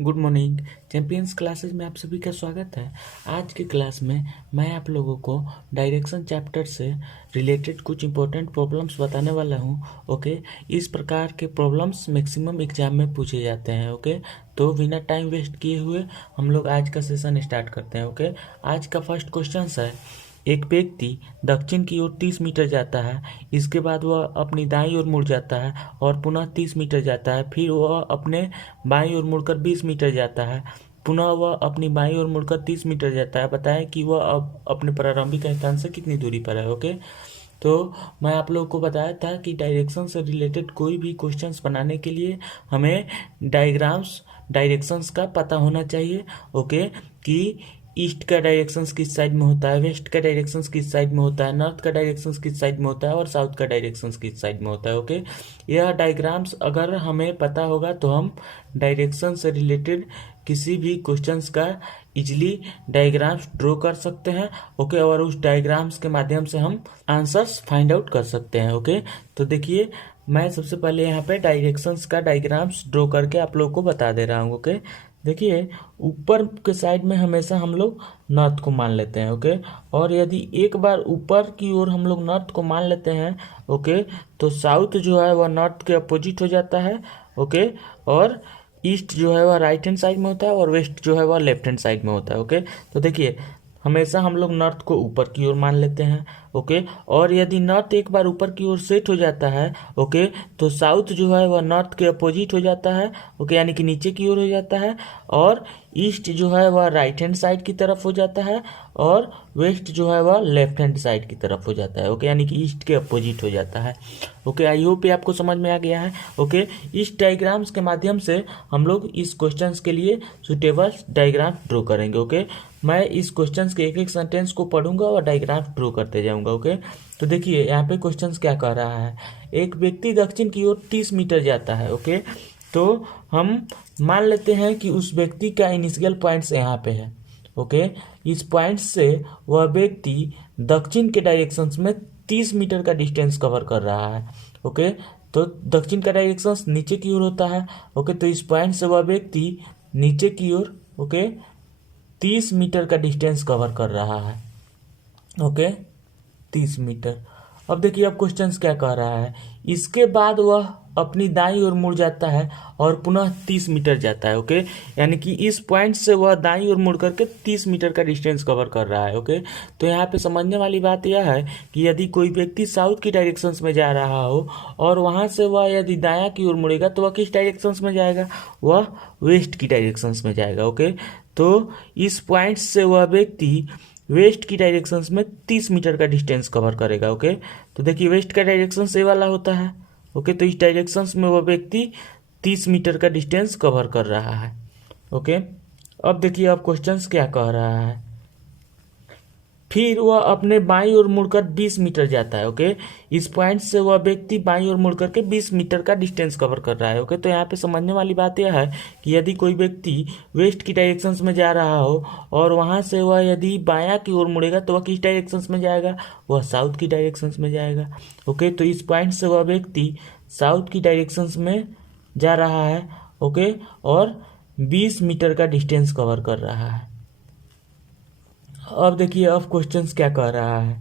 Good morning. Champions classes में आप सभी का स्वागत है। आज की क्लास में मैं आप लोगों को डायरेक्शन चैप्टर से रिलेटेड कुछ इंपॉर्टेंट प्रॉब्लम्स बताने वाला हूं। ओके, इस प्रकार के प्रॉब्लम्स मैक्सिमम एग्जाम में पूछे जाते हैं। ओके, तो बिना टाइम वेस्ट किए हुए हम लोग आज का सेशन स्टार्ट करते हैं। ओके, आज का फर्स्ट क्वेश्चन है, एक व्यक्ति दक्षिण की ओर 30 मीटर जाता है, इसके बाद वह अपनी दाईं ओर मुड़ जाता है और पुनः 30 मीटर जाता है, फिर वह अपने बाईं ओर मुड़कर 20 मीटर जाता है, पुनः वह अपनी बाईं ओर मुड़कर 30 मीटर जाता है। बताएं कि वह अब अपने प्रारंभिक स्थान से कितनी दूरी पर है। ओके, तो मैं आप लोगों को बताया था कि डायरेक्शन से रिलेटेड कोई भी क्वेश्चंस बनाने के लिए हमें डायरेक्शंस का पता होना चाहिए। ओके, कि ईस्ट का डायरेक्शंस किस साइड में होता है, वेस्ट का डायरेक्शंस किस साइड में होता है, नॉर्थ का डायरेक्शंस किस साइड में होता है और साउथ का डायरेक्शंस किस साइड में होता है। ओके, यह डायग्राम्स अगर हमें पता होगा तो हम डायरेक्शन से रिलेटेड किसी भी क्वेश्चंस का इजीली डायग्राम्स ड्रॉ कर सकते हैं। ओके, और उस डायग्राम्स के माध्यम से हम आंसर्स फाइंड आउट कर सकते हैं। ओके, तो देखिए मैं सबसे पहले यहाँ पे डायरेक्शंस का डायग्राम्स ड्रॉ करके आप लोगों को बता दे रहा हूँ। ओके, देखिए ऊपर के साइड में हमेशा हम लोग नॉर्थ को मान लेते हैं। ओके, और यदि एक बार ऊपर की ओर हम लोग नॉर्थ को मान लेते हैं, ओके, तो साउथ जो है वह नॉर्थ के अपोजिट हो जाता है। ओके, और ईस्ट जो है वह राइट हैंड साइड में होता है और वेस्ट जो है वह लेफ्ट हैंड साइड में होता है। ओके, तो देखिए हमेशा हम लोग नॉर्थ को ऊपर की ओर मान लेते हैं। ओके, और यदि नॉर्थ एक बार ऊपर की ओर सेट हो जाता है, ओके, तो साउथ जो है वह नॉर्थ के अपोजिट हो जाता है। ओके, यानी कि नीचे की ओर हो जाता है, और ईस्ट जो है वह राइट हैंड साइड की तरफ हो जाता है और वेस्ट जो है वह लेफ्ट हैंड साइड की तरफ हो जाता है। ओके, यानी कि ईस्ट के अपोजिट हो जाता है। ओके, आई होप ये आपको समझ में आ गया है। ओके, इस डायग्राम्स के माध्यम से हम लोग इस क्वेश्चंस के लिए सुटेबल डायग्राम ड्रॉ करेंगे। ओके, मैं इस क्वेश्चंस के एक एक सेंटेंस को पढ़ूंगा और डायग्राम ड्रॉ करते जाऊंगा। ओके, तो देखिए यहाँ पे क्वेश्चंस क्या कह रहा है, एक व्यक्ति दक्षिण की ओर 30 मीटर जाता है। ओके, तो हम मान लेते हैं कि उस व्यक्ति का इनिशियल पॉइंट्स यहाँ पे है। ओके, इस पॉइंट से वह व्यक्ति दक्षिण के डायरेक्शंस में 30 मीटर का डिस्टेंस कवर कर रहा है। ओके, तो दक्षिण का डायरेक्शंस नीचे की ओर होता है। ओके, तो इस पॉइंट से वह व्यक्ति नीचे की ओर, ओके, 30 मीटर का डिस्टेंस कवर कर रहा है। Okay, 30 metre. अब देखिए अब क्वेश्चंस क्या कह रहा है, इसके बाद वह अपनी दाईं ओर मुड़ जाता है और पुनः 30 मीटर जाता है। ओके, यानी कि इस पॉइंट से वह दाईं ओर मुड़ करके 30 मीटर का डिस्टेंस कवर कर रहा है। ओके, तो यहाँ पे समझने वाली बात यह है कि यदि कोई व्यक्ति साउथ की डायरेक्शंस में जा रहा हो और वहाँ से वह यदि दायां की ओर मुड़ेगा तो वह किस डायरेक्शंस में जाएगा, वह वेस्ट की डायरेक्शंस में जाएगा। ओके, तो इस पॉइंट से वह व्यक्ति वेस्ट की डायरेक्शंस में 30 मीटर का डिस्टेंस कवर करेगा। ओके, तो देखिए वेस्ट का डायरेक्शन ये वाला होता है। ओके, तो इस डायरेक्शंस में वह व्यक्ति 30 मीटर का डिस्टेंस कवर कर रहा है। ओके, अब देखिए अब क्वेश्चंस क्या कह रहा है, फिर वह अपने बाईं ओर मुड़कर 20 मीटर जाता है। ओके, इस पॉइंट से वह व्यक्ति बाईं ओर मुड़ करके 20 मीटर का डिस्टेंस कवर कर रहा है। ओके, तो यहाँ पे समझने वाली बात यह है कि यदि कोई व्यक्ति वेस्ट की डायरेक्शंस में जा रहा हो और वहाँ से वह यदि बायां की ओर मुड़ेगा तो वह किस डायरेक्शंस में जाएगा, वह साउथ की डायरेक्शंस में जाएगा। ओके, तो इस पॉइंट से वह व्यक्ति साउथ की डायरेक्शंस में जा रहा है। ओके, और 20 मीटर का डिस्टेंस कवर कर रहा है। अब देखिए अब क्वेश्चंस क्या कह रहा है,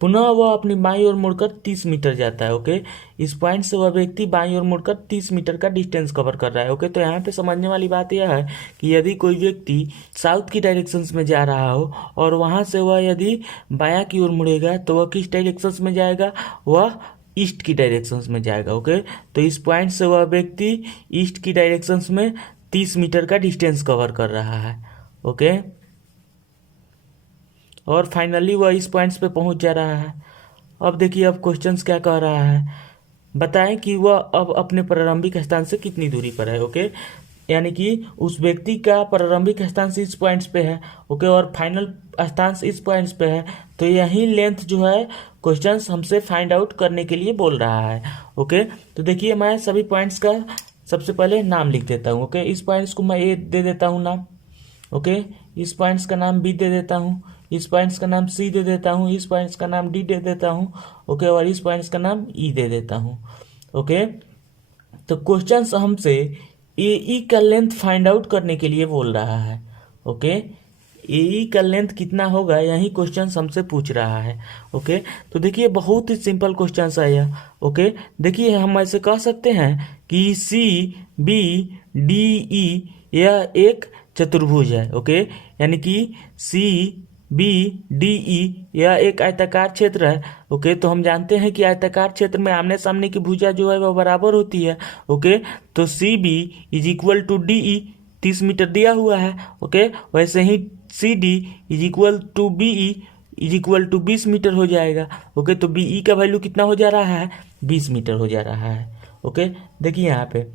पुनः वह अपनी बाईं ओर मुड़कर 30 मीटर जाता है। ओके, इस पॉइंट से वह व्यक्ति बाईं ओर मुड़कर 30 मीटर का डिस्टेंस कवर कर रहा है। ओके, तो यहाँ पे समझने वाली बात यह है कि यदि कोई व्यक्ति साउथ की डायरेक्शंस में जा रहा हो और वहाँ से वह यदि बायां की ओर मुड़ेगा तो वह किस डायरेक्शंस में जाएगा, वह ईस्ट की डायरेक्शंस में जाएगा। ओके, तो इस पॉइंट से वह व्यक्ति ईस्ट की डायरेक्शंस में 30 मीटर का डिस्टेंस कवर कर रहा है। ओके, और फाइनली वह इस पॉइंट्स पे पहुंच जा रहा है। अब देखिए अब क्वेश्चंस क्या कह रहा है, बताएं कि वह अब अपने प्रारंभिक स्थान से कितनी दूरी पर है। ओके, यानी कि उस व्यक्ति का प्रारंभिक स्थान से इस पॉइंट्स पे है। ओके, और फाइनल स्थान से इस पॉइंट्स पे है, तो यही लेंथ जो है क्वेश्चंस हमसे फाइंड आउट करने के लिए बोल रहा है। ओके, तो देखिए मैं सभी पॉइंट्स का सबसे पहले नाम लिख देता हूँ। ओके, इस पॉइंट्स को मैं ए दे देता हूँ नाम। ओके, इस पॉइंट्स का नाम बी दे देता हूँ, इस पॉइंट्स का नाम सी दे देता हूँ, इस पॉइंट्स का नाम डी दे देता हूँ। ओके, और इस पॉइंट्स का नाम ई दे देता हूँ। ओके, तो क्वेश्चंस हमसे AE का लेंथ फाइंड आउट करने के लिए बोल रहा है। ओके, AE का लेंथ कितना होगा, यही क्वेश्चन हमसे पूछ रहा है। ओके, तो देखिए बहुत ही सिंपल क्वेश्चन है यह। ओके, देखिए हम ऐसे कह सकते हैं कि CBDE यह एक चतुर्भुज है। ओके, यानी कि CBDE यह एक आयताकार क्षेत्र है। ओके, तो हम जानते हैं कि आयताकार क्षेत्र में आमने सामने की भुजा जो है वह बराबर होती है। ओके, तो CB is equal to DE 30 metre दिया हुआ है। ओके, वैसे ही CD is equal to BE is equal to 20 metre हो जाएगा। ओके, तो BE का वैल्यू कितना हो जा रहा है, 20 मीटर हो जा रहा है। ओके, देखिए यहाँ पे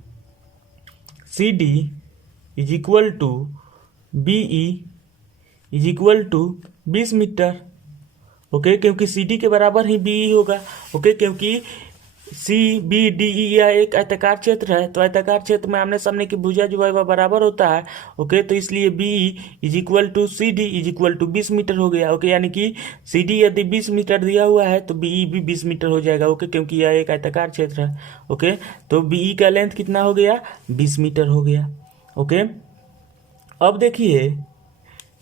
CD is equal to BE is equal to 20 metre. Okay, क्योंकि CD के बराबर ही BE होगा। ओके, क्योंकि CBDE यह एक आयताकार क्षेत्र है, तो आयताकार क्षेत्र में आमने सामने की भुजा जो है वह बराबर होता है। ओके, तो इसलिए BE is equal to CD is equal to 20 metre हो गया। ओके, यानी कि CD यदि 20 मीटर दिया हुआ है तो BE भी 20 मीटर हो जाएगा। ओके, क्योंकि यह एक आयताकार क्षेत्र है। ओके, तो BE का लेंथ कितना हो गया, 20 मीटर हो गया। ओके, अब देखिए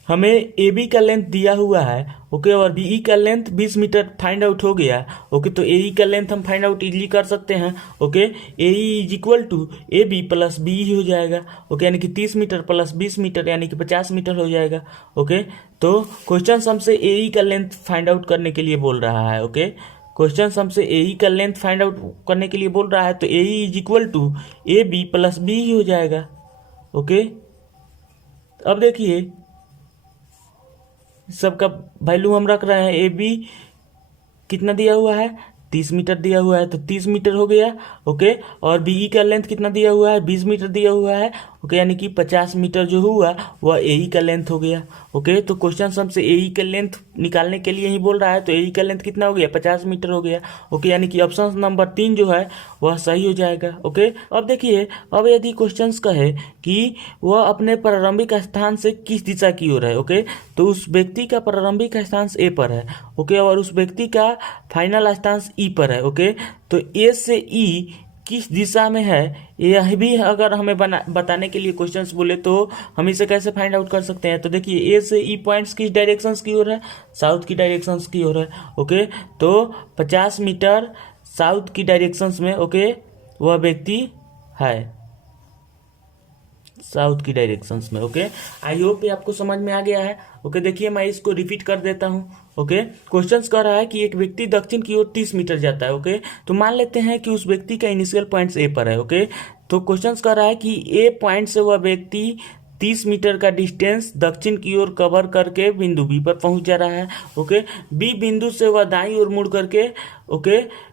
हमें AB का लेंथ दिया हुआ है। ओके, और BE का लेंथ 20 मीटर फाइंड आउट हो गया। ओके, तो AE का लेंथ हम फाइंड आउट इजीली कर सकते हैं। Okay, AE is equal to AB plus BE हो जाएगा। ओके, यानी कि 30 मीटर प्लस 20 मीटर यानी कि 50 मीटर हो जाएगा। ओके, तो क्वेश्चन हमसे AE का लेंथ फाइंड आउट करने के लिए बोल रहा है। ओके, क्वेश्चन हमसे AE का लेंथ फाइंड आउट करने के लिए बोल रहा है, तो AE is equal to AB plus BE हो जाएगा। ओके, अब देखिए सबका वैल्यू हम रख रहे हैं। AB कितना दिया हुआ है, 30 मीटर दिया हुआ है, तो 30 मीटर हो गया। ओके, और BE का लेंथ कितना दिया हुआ है, 20 मीटर दिया हुआ है। ओके, यानी कि 50 मीटर जो हुआ वह AE का लेंथ हो गया। ओके, तो क्वेश्चन हमसे AE का लेंथ निकालने के लिए ही बोल रहा है, तो AE का लेंथ कितना हो गया, 50 मीटर हो गया। ओके, यानी कि ऑप्शन नंबर 3 जो है वह सही हो जाएगा। ओके, अब देखिए, अब यदि क्वेश्चन कहे कि वह अपने प्रारंभिक स्थान से किस दिशा की ओर है। ओके, तो उस व्यक्ति का प्रारंभिक स्थान A पर है। ओके, और उस व्यक्ति का फाइनल स्थान E पर है। ओके, तो A से E किस दिशा में है, यह भी अगर हमें बताने के लिए क्वेश्चंस बोले तो हम इसे कैसे फाइंड आउट कर सकते हैं। तो देखिए A से E पॉइंट्स किस डायरेक्शंस की ओर है, साउथ की डायरेक्शंस की ओर है। ओके, तो 50 मीटर साउथ की डायरेक्शंस में ओके वह व्यक्ति है, साउथ की डायरेक्शंस में। ओके, आई होप ये आपको समझ में आ गया है। ओके, देखिए मैं इसको रिपीट कर देता हूँ। ओके, क्वेश्चंस कह रहा है कि एक व्यक्ति दक्षिण की ओर 30 मीटर जाता है। ओके, तो मान लेते हैं कि उस व्यक्ति का इनिशियल पॉइंट A पर है। ओके, तो क्वेश्चंस कह रहा है कि A पॉइंट से वह व्यक्ति 30 मीटर का डिस्टेंस दक्षिण की ओर कवर करके बिंदु B पर पहुंच जा रहा है। ओके, B बिंदु से वह दाईं ओर मुड़ करके ओके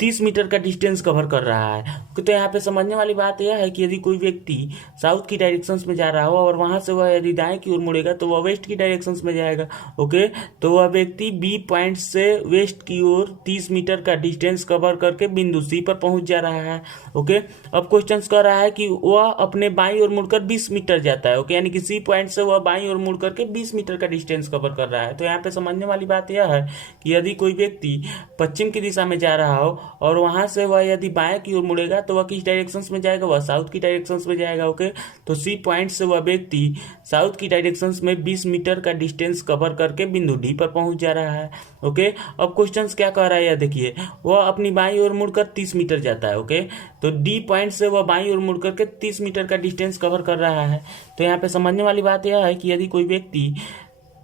30 मीटर का डिस्टेंस कवर कर रहा है। तो यहाँ पे समझने वाली बात यह है कि यदि कोई व्यक्ति साउथ की डायरेक्शंस में जा रहा हो और वहां से वह यदि दाएं की ओर मुड़ेगा तो वह वेस्ट की डायरेक्शंस में जाएगा। ओके, तो वह व्यक्ति B पॉइंट से वेस्ट की ओर 30 मीटर का डिस्टेंस कवर करके बिंदु C पर पहुंच जा रहा है। ओके, अब क्वेश्चन कह रहा है कि वह अपने बाईं ओर मुड़कर 20 मीटर जाता है। ओके, यानी कि C पॉइंट से वह बाईं ओर मुड़ करके 20 मीटर का डिस्टेंस कवर कर रहा है। तो यहाँ पे समझने वाली बात यह है कि यदि कोई व्यक्ति पश्चिम की दिशा में जा रहा हो और वहां से वह यदि बाएं की ओर मुड़ेगा तो वह किस डायरेक्शंस में जाएगा, वह साउथ की डायरेक्शंस में जाएगा। ओके, तो C पॉइंट से वह व्यक्ति साउथ की डायरेक्शंस में 20 मीटर का डिस्टेंस कवर करके बिंदु D पर पहुंच जा रहा है। ओके, अब क्वेश्चन क्या कह रहा है, यह देखिए, वह अपनी बाईं ओर मुड़कर 30 मीटर जाता है। ओके, तो D पॉइंट से वह बाईं ओर मुड़ करके 30 मीटर का डिस्टेंस कवर कर रहा है। तो यहाँ पे समझने वाली बात यह है कि यदि कोई व्यक्ति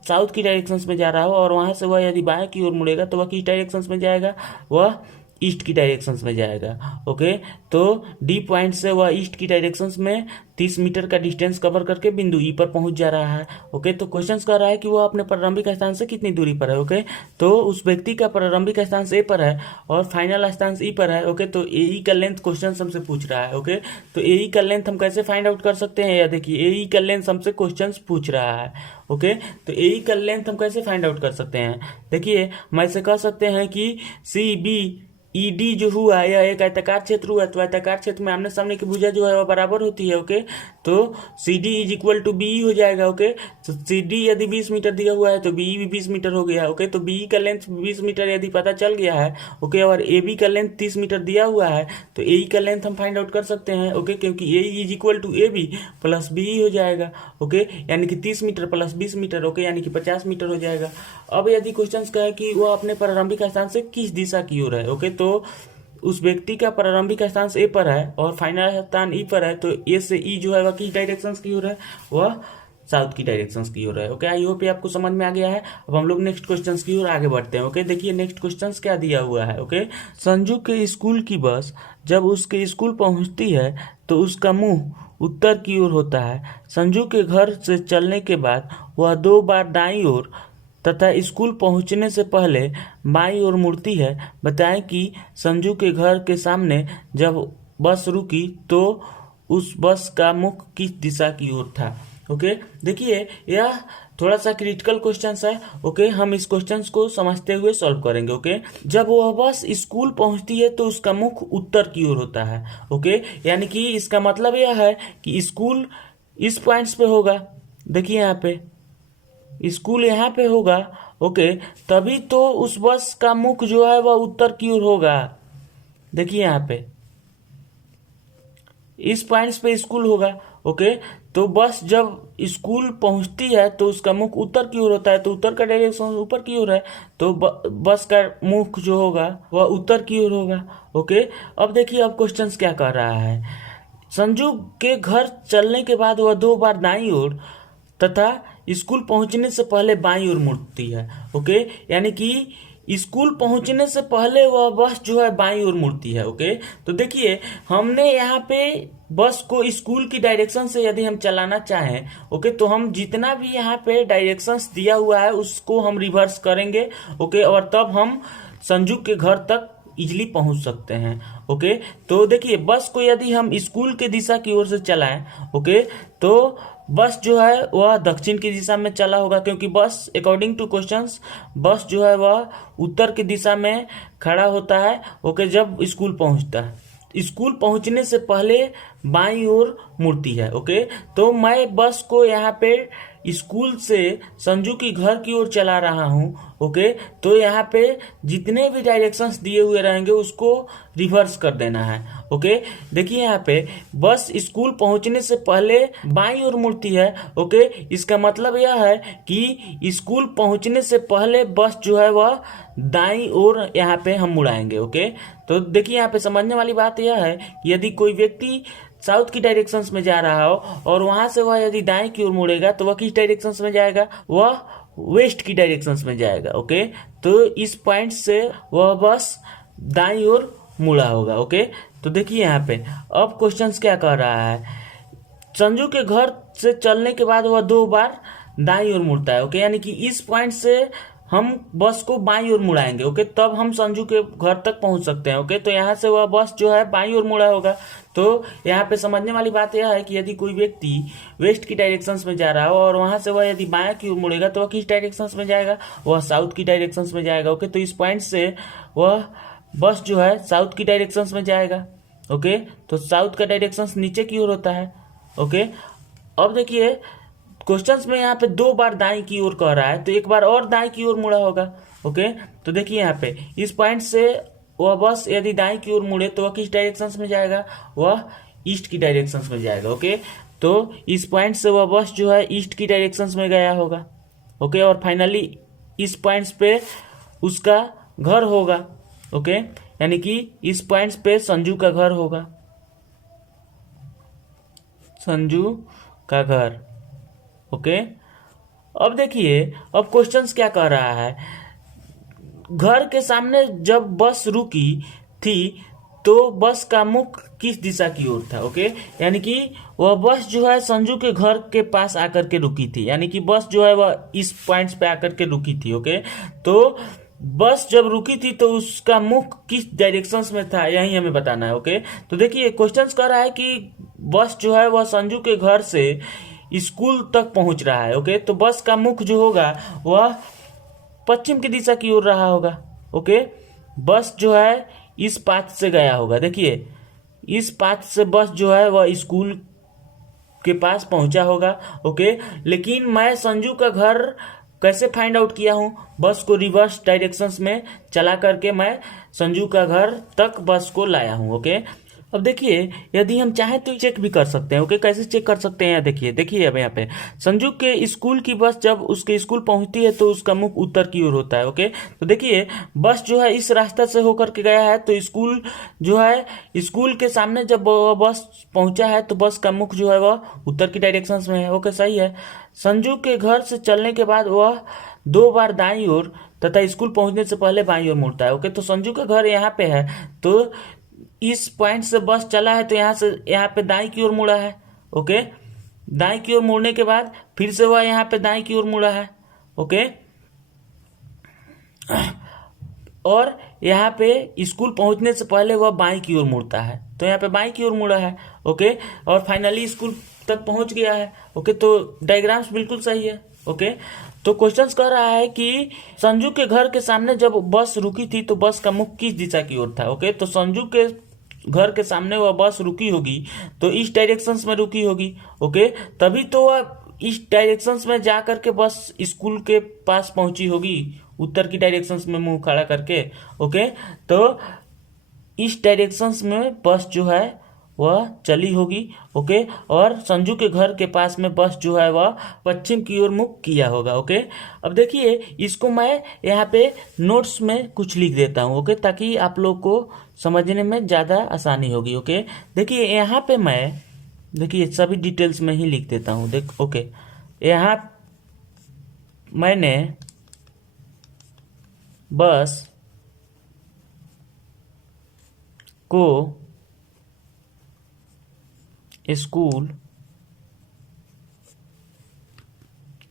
साउथ की डायरेक्शंस में जा रहा हो और वहां से वह यदि बाएं की ओर मुड़ेगा तो वह किस डायरेक्शंस में जाएगा, वह ईस्ट की डायरेक्शंस में जाएगा। ओके, तो D पॉइंट से वह ईस्ट की डायरेक्शंस में 30 मीटर का डिस्टेंस कवर करके बिंदु E पर पहुंच जा रहा है। ओके, तो क्वेश्चन कह रहा है कि वह अपने प्रारंभिक स्थान से कितनी दूरी पर है। ओके, तो उस व्यक्ति का प्रारंभिक स्थान A पर है और फाइनल स्थान E पर है। ओके, तो AE का लेंथ क्वेश्चन हमसे पूछ रहा है। ओके, तो AE का लेंथ हम कैसे फाइंड आउट कर सकते हैं, या देखिए AE का लेंथ हमसे क्वेश्चन पूछ रहा है। ओके, तो AE का लेंथ हम कैसे फाइंड आउट कर सकते हैं, देखिए हम ऐसे कह सकते हैं कि CB ईडी जो हुआ यह एक आयताकार क्षेत्र हुआ, तो आयताकार क्षेत्र में आमने सामने की भुजा जो है वह बराबर होती है। ओके, तो C D is equal to B हो जाएगा। ओके, तो सी डी यदि 20 मीटर दिया हुआ है तो बी भी 20 मीटर हो गया। ओके, तो बी का लेंथ 20 मीटर यदि पता चल गया है, ओके, और ए बी का लेंथ 30 मीटर दिया हुआ है, तो ए का लेंथ हम फाइंड आउट कर सकते हैं। ओके, क्योंकि a is equal to a b plus b हो जाएगा। ओके, यानी कि 30 मीटर प्लस 20 मीटर, ओके, यानी कि 50 मीटर हो जाएगा। अब यदि क्वेश्चन का है कि वह अपने प्रारंभिक स्थान से किस दिशा की ओर है, ओके, तो उस व्यक्ति का प्रारंभिक स्थान ए पर है और फाइनल स्थान ई पर है, तो ए से ई जो है वह किस डायरेक्शन की ओर है, वह साउथ की डायरेक्शन की ओर है। ओके, आई होप आपको समझ में आ गया है। अब हम लोग नेक्स्ट क्वेश्चन की ओर आगे बढ़ते हैं। ओके, देखिए नेक्स्ट क्वेश्चन क्या दिया हुआ है। ओके, संजू के स्कूल की बस जब उसके स्कूल पहुंचती है तो उसका मुंह उत्तर की ओर होता है। संजू के घर से चलने के बाद वह 2 बार दाईं ओर तथा स्कूल पहुंचने से पहले बाईं ओर मुड़ती है। बताएं कि संजू के घर के सामने जब बस रुकी तो उस बस का मुख किस दिशा की ओर था। ओके, देखिए यह थोड़ा सा क्रिटिकल क्वेश्चन है। ओके, हम इस क्वेश्चन को समझते हुए सॉल्व करेंगे। ओके, जब वह बस स्कूल पहुंचती है तो उसका मुख उत्तर की ओर होता है। ओके, यानी कि इसका मतलब यह है कि स्कूल इस पॉइंट्स पे होगा। देखिए यहाँ पे स्कूल यहाँ पे होगा। ओके, तभी तो उस बस का मुख जो है वह उत्तर की ओर होगा। देखिए यहाँ पे इस पॉइंट्स पे स्कूल होगा। ओके, तो बस जब स्कूल पहुंचती है तो उसका मुख उत्तर की ओर होता है, तो उत्तर का डायरेक्शन ऊपर की ओर है, तो बस का मुख जो होगा वह उत्तर की ओर होगा। ओके, अब देखिए अब क्वेश्चन क्या कर रहा है। संजू के घर चलने के बाद वह 2 बार दाईं ओर तथा स्कूल पहुंचने से पहले बाईं ओर मुड़ती है। ओके, यानी कि स्कूल पहुंचने से पहले वह बस जो है बाईं ओर मुड़ती है। ओके, तो देखिए हमने यहाँ पे बस को स्कूल की डायरेक्शन से यदि हम चलाना चाहें, ओके, तो हम जितना भी यहाँ पे डायरेक्शंस दिया हुआ है उसको हम रिवर्स करेंगे। ओके, और तब हम संजू के घर तक इजिली पहुंच सकते हैं। ओके, तो देखिए बस को यदि हम स्कूल के दिशा की ओर से चलाएं, ओके, तो बस जो है वह दक्षिण की दिशा में चला होगा, क्योंकि बस अकॉर्डिंग टू क्वेश्चंस बस जो है वह उत्तर की दिशा में खड़ा होता है। ओके, जब स्कूल पहुंचता है, स्कूल पहुंचने से पहले बाईं ओर मुड़ती है। ओके, तो मैं बस को यहाँ पे स्कूल से संजू की घर की ओर चला रहा हूँ। ओके, तो यहाँ पे जितने भी डायरेक्शंस दिए हुए रहेंगे उसको रिवर्स कर देना है। ओके, देखिए यहाँ पे बस स्कूल पहुंचने से पहले बाईं ओर मुड़ती है। ओके, इसका मतलब यह है कि स्कूल पहुंचने से पहले बस जो है वह दाईं ओर यहाँ पे हम मुड़ाएंगे। ओके, तो देखिए यहाँ पे समझने वाली बात यह है कि यदि कोई व्यक्ति साउथ की डायरेक्शंस में जा रहा हो और वहां से वह यदि दाएं की ओर मुड़ेगा तो वह किस डायरेक्शंस में जाएगा, वह वेस्ट की डायरेक्शंस में जाएगा। ओके, तो इस पॉइंट से वह बस दाईं ओर मुड़ा होगा। ओके, तो देखिए यहाँ पे अब क्वेश्चन क्या कर रहा है। संजू के घर से चलने के बाद वह 2 बार दाईं ओर मुड़ता है। ओके, यानी कि इस पॉइंट से हम बस को बाईं ओर मुड़ाएंगे। ओके, तब हम संजू के घर तक पहुंच सकते हैं। ओके, तो यहाँ से वह बस जो है बाईं ओर मुड़ा होगा। तो यहाँ पे समझने वाली बात यह है कि यदि कोई व्यक्ति वेस्ट की डायरेक्शंस में जा रहा हो और वहां से वह यदि बाएं की ओर मुड़ेगा तो वह किस डायरेक्शंस में जाएगा, वह साउथ की डायरेक्शंस में जाएगा। ओके, तो इस पॉइंट से वह बस जो है साउथ की डायरेक्शंस में जाएगा। ओके, तो साउथ का डायरेक्शंस नीचे की ओर होता है। ओके, अब देखिए क्वेश्चंस में यहाँ पे 2 बार दाएं की ओर कह रहा है, तो एक बार और दाएं की ओर मुड़ा होगा। ओके, तो देखिए यहाँ पे इस पॉइंट से वह बस यदि दाएं की ओर मुड़े तो वह किस डायरेक्शंस में जाएगा, वह ईस्ट की डायरेक्शंस में जाएगा। ओके, तो इस पॉइंट से वह बस जो है ईस्ट की डायरेक्शंस में गया होगा। ओके, और फाइनली इस पॉइंट्स पे उसका घर होगा। ओके, यानी कि इस पॉइंट्स पे संजू का घर होगा, संजू का घर। ओके, अब देखिए अब क्वेश्चंस क्या कह रहा है। घर के सामने जब बस रुकी थी तो बस का मुख किस दिशा की ओर था। ओके, यानी कि वह बस जो है संजू के घर के पास आकर के रुकी थी, यानी कि बस जो है वह इस पॉइंट्स पे आकर के रुकी थी। ओके, तो बस जब रुकी थी तो उसका मुख किस डायरेक्शंस में था, यही हमें बताना है। ओके, तो देखिए क्वेश्चंस कह रहा है कि बस जो है वह संजू के घर से स्कूल तक पहुंच रहा है। ओके, तो बस का मुख जो होगा वह पश्चिम की दिशा की ओर रहा होगा। ओके, बस जो है इस पाथ से गया होगा। देखिए इस पाथ से बस जो है वह स्कूल के पास पहुंचा होगा। ओके, लेकिन मैं संजू का घर कैसे फाइंड आउट किया हूँ? बस को रिवर्स डायरेक्शंस में चला करके मैं संजू का घर तक बस को लाया हूँ। ओके, अब देखिए यदि हम चाहें तो चेक भी कर सकते हैं। ओके, कैसे चेक कर सकते हैं? देखिए देखिए अब यहाँ पे संजू के स्कूल की बस जब उसके स्कूल पहुंचती है तो उसका मुख उत्तर की ओर होता है। ओके, तो देखिए बस जो है इस रास्ता से होकर के गया है तो स्कूल जो है, स्कूल के सामने जब वह बस पहुंचा है तो बस का मुख जो है वह उत्तर की डायरेक्शन में है। ओके, सही है। संजू के घर से चलने के बाद वह 2 बार दाईं ओर तथा स्कूल पहुंचने से पहले बाईं ओर मुड़ता है। ओके, तो संजू का घर यहाँ पे है तो इस पॉइंट से बस चला है तो यहाँ से यहाँ पे दाईं की ओर मुड़ा है। ओके, दाईं की ओर मुड़ने के बाद फिर से वह यहाँ पे दाईं की ओर मुड़ा है। ओके, और यहाँ पे स्कूल पहुंचने से पहले वह बाईं की ओर मुड़ता है तो यहाँ पे बाईं की ओर मुड़ा है। ओके, और फाइनली स्कूल तक पहुंच गया है। ओके, तो डायग्राम्स बिल्कुल सही है। ओके, तो क्वेश्चंस कह रहा है कि संजू के घर के सामने जब बस रुकी थी तो बस का मुख किस दिशा की ओर था? ओके, तो संजू के घर के सामने वह बस रुकी होगी तो इस डायरेक्शंस में रुकी होगी। ओके, तभी तो वह इस डायरेक्शंस में जा करके बस स्कूल के पास पहुंची होगी, उत्तर की डायरेक्शंस में मुंह खड़ा करके। ओके, तो इस डायरेक्शंस में बस जो है वह चली होगी। ओके, और संजू के घर के पास में बस जो है वह पश्चिम की ओर मुख किया होगा। ओके, अब देखिए इसको मैं यहाँ पे नोट्स में कुछ लिख देता हूँ। ओके, ताकि आप लोग को समझने में ज़्यादा आसानी होगी। ओके, देखिए यहाँ पे मैं देखिए सभी डिटेल्स में ही लिख देता हूँ। देख ओके, यहाँ मैंने बस को स्कूल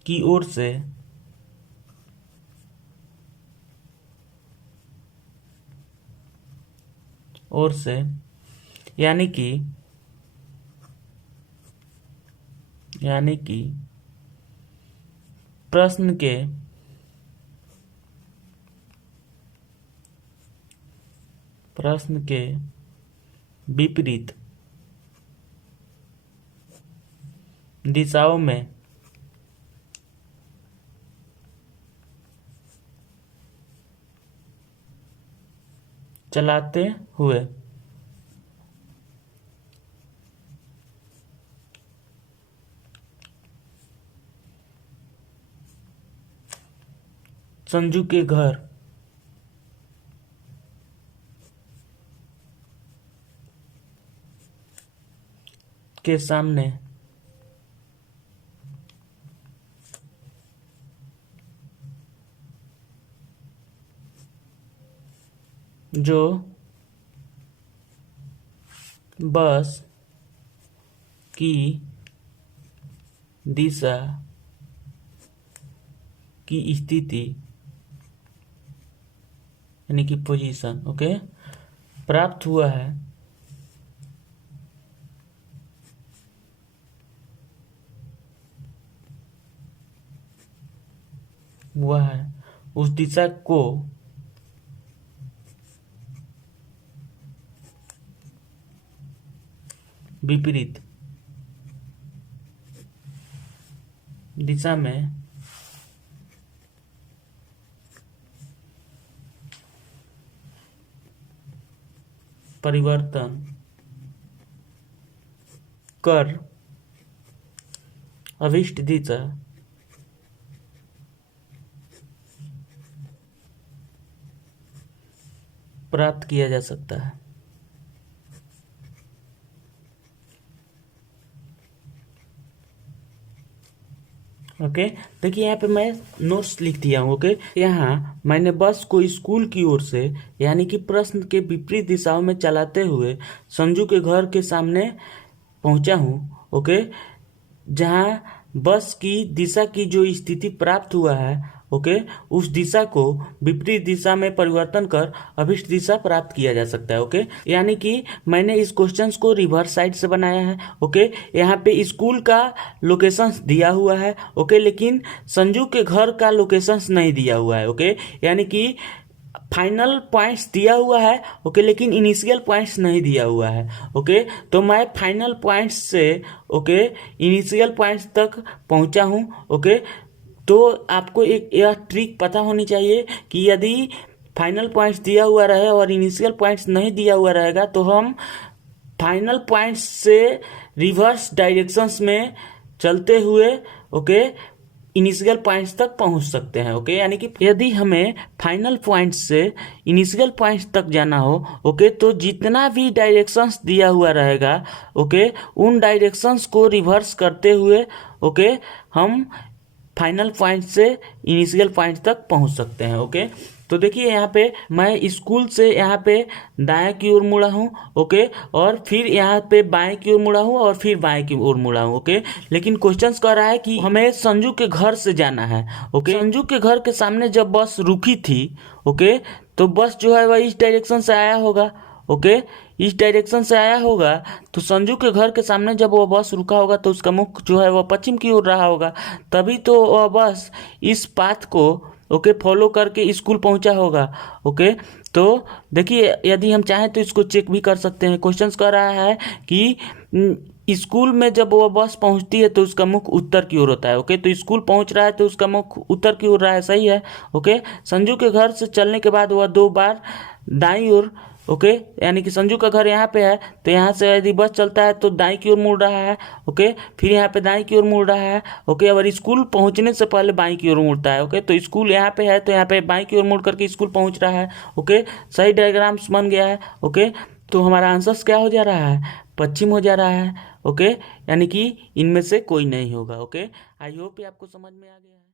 की ओर से यानी कि प्रश्न के विपरीत दिशाओं में चलाते हुए संजू के घर के सामने जो बस की दिशा की स्थिति यानी कि पोजीशन ओके प्राप्त हुआ है वह है उस दिशा को विपरीत दिशा में परिवर्तन कर अभीष्ट दिशा प्राप्त किया जा सकता है। ओके, देखिए यहाँ पे मैं नोट्स लिख दिया हूँ। ओके, यहाँ मैंने बस को स्कूल की ओर से यानी कि प्रश्न के विपरीत दिशाओं में चलाते हुए संजू के घर के सामने पहुँचा हूँ। ओके, जहाँ बस की दिशा की जो स्थिति प्राप्त हुआ है ओके उस दिशा को विपरीत दिशा में परिवर्तन कर अभिष्ट दिशा प्राप्त किया जा सकता है। ओके, यानी कि मैंने इस क्वेश्चंस को रिवर्स साइड से बनाया है। ओके, यहाँ पे स्कूल का लोकेशंस दिया हुआ है। ओके, लेकिन संजू के घर का लोकेशंस नहीं दिया हुआ है। ओके, यानी कि फाइनल पॉइंट्स दिया हुआ है, ओके, लेकिन इनिशियल पॉइंट्स नहीं दिया हुआ है, ओके। तो मैं फाइनल पॉइंट्स से, ओके, इनिशियल पॉइंट्स तक पहुंचा हूं, ओके। तो आपको एक यह ट्रिक पता होनी चाहिए कि यदि फाइनल पॉइंट्स दिया हुआ रहे और इनिशियल पॉइंट्स नहीं दिया हुआ रहेगा तो हम फाइनल पॉइंट्स से रिवर्स डायरेक्शंस में चलते हुए, ओके, इनिशियल पॉइंट्स तक पहुंच सकते हैं, ओके। यानी कि यदि हमें फाइनल पॉइंट्स से इनिशियल पॉइंट्स तक जाना हो, ओके, तो जितना भी डायरेक्शंस दिया हुआ रहेगा, ओके, उन डायरेक्शंस को रिवर्स करते हुए, ओके, हम फाइनल पॉइंट से इनिशियल पॉइंट तक पहुंच सकते हैं, ओके। तो देखिए यहाँ पे मैं स्कूल से यहाँ पे दाएं की ओर मुड़ा हूँ, ओके, और फिर यहाँ पे बाएं की ओर मुड़ा हूँ और फिर बाएं की ओर मुड़ा हूँ, ओके। लेकिन क्वेश्चंस कह रहा है कि हमें संजू के घर से जाना है, ओके। संजू के घर के सामने जब बस रुकी थी, ओके, तो बस जो है वह इस डायरेक्शन से आया होगा, ओके, इस डायरेक्शन से आया होगा। तो संजू के घर के सामने जब वो बस रुका होगा तो उसका मुख जो है वह पश्चिम की ओर रहा होगा, तभी तो वह बस इस पाथ को, ओके, फॉलो करके स्कूल पहुंचा होगा, ओके। तो देखिए यदि हम चाहें तो इसको चेक भी कर सकते हैं। क्वेश्चंस कह रहा है कि स्कूल में जब वह बस पहुंचती है तो उसका मुख उत्तर की ओर होता है, ओके। तो स्कूल पहुंच रहा है तो उसका मुख उत्तर की ओर रहा है, सही है, ओके। संजू के घर से चलने के बाद वह 2 बार दाईं ओर, ओके, यानी कि संजू का घर यहाँ पे है तो यहाँ से यदि बस चलता है तो दाईं की ओर मुड़ रहा है, ओके, फिर यहाँ पे दाईं की ओर मुड़ रहा है, ओके। और स्कूल पहुँचने से पहले बाईं की ओर मुड़ता है, ओके। तो स्कूल यहाँ पे है तो यहाँ पे बाईं की ओर मुड़ करके स्कूल पहुँच रहा है, ओके। सही डायग्राम्स बन गया है, ओके। तो हमारा आंसर क्या हो जा रहा है, पश्चिम हो जा रहा है, ओके। यानी कि इनमें से कोई नहीं होगा, ओके। आई होप ये आपको समझ में आ गया है।